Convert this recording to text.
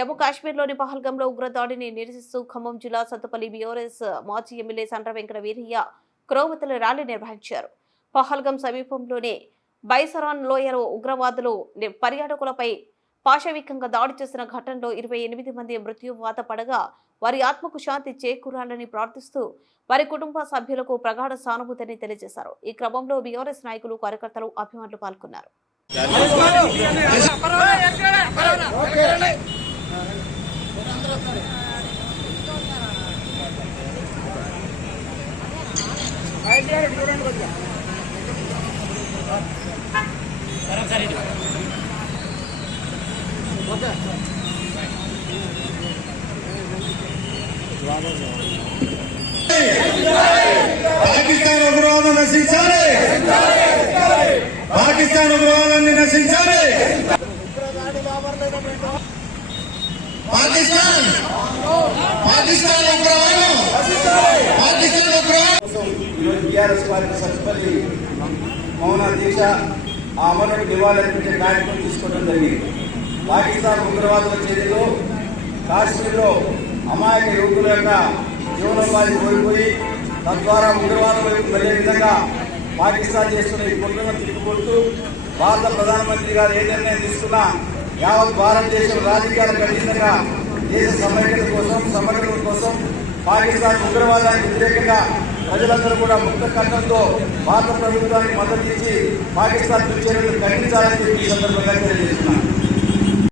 జమ్మూ కాశ్మీర్లోని పహల్గంలో ఉగ్రదాడిని నిరసిస్తూ ఖమ్మం జిల్లా సత్తుపల్లి బీఆర్ఎస్ మాజీ ఎమ్మెల్యే సండ్ర వెంకట వీరయ్య క్రోవతల ర్యాలీ నిర్వహించారు. పహల్గం సమీపంలోని బైసరాన్ లోయలో ఉగ్రవాదులు పర్యాటకులపై పాశవికంగా దాడి చేసిన ఘటనలో 28 మంది మృత్యువాత పడగా వారి ఆత్మకు శాంతి చేకూరాలని ప్రార్థిస్తూ వారి కుటుంబ సభ్యులకు ప్రగాఢ సానుభూతిని తెలియజేశారు. ఈ క్రమంలో బీఆర్ఎస్ నాయకులు, కార్యకర్తలు, అభిమానులు పాల్గొన్నారు. పాకిస్తాన్ ఉగ్రవాదం నశించాలి. పాకిస్తాన్ ఉగ్రవాదాన్ని నశించాలి. పాకిస్తాన్ ఉగ్రవాదం టీఆర్ఎస్ పార్టీ సత్తుపల్లి మౌన దీక్ష ఆ అమరులకు నివాళులర్పించే కార్యక్రమం తీసుకోవడం జరిగింది. పాకిస్తాన్ ఉగ్రవాదుల చర్యలో కాశ్మీర్లో అమాయక యువకుల యొక్క జీవనోపాధి కోల్పోయి తద్వారా ఉగ్రవాదం వైపు వెళ్లే విధంగా పాకిస్తాన్ చేస్తున్న ఈ కుట్రను తిప్పుకొడుతూ భారత ప్రధానమంత్రి గారు ఏ నిర్ణయం తీసుకున్నా యావత్ భారతదేశం రాజకీయాలకు ఖచ్చితంగా దేశ సమైక్యత కోసం, సమగ్రత కోసం పాకిస్తాన్ ఉగ్రవాదానికి వ్యతిరేకంగా ప్రజలందరూ కూడా ముక్త కంఠంతో భారత ప్రభుత్వానికి మద్దతు ఇచ్చి పాకిస్తాన్ చర్యలు ఖండించాలని చెప్పి ఈ సందర్భంగా తెలియజేస్తున్నారు.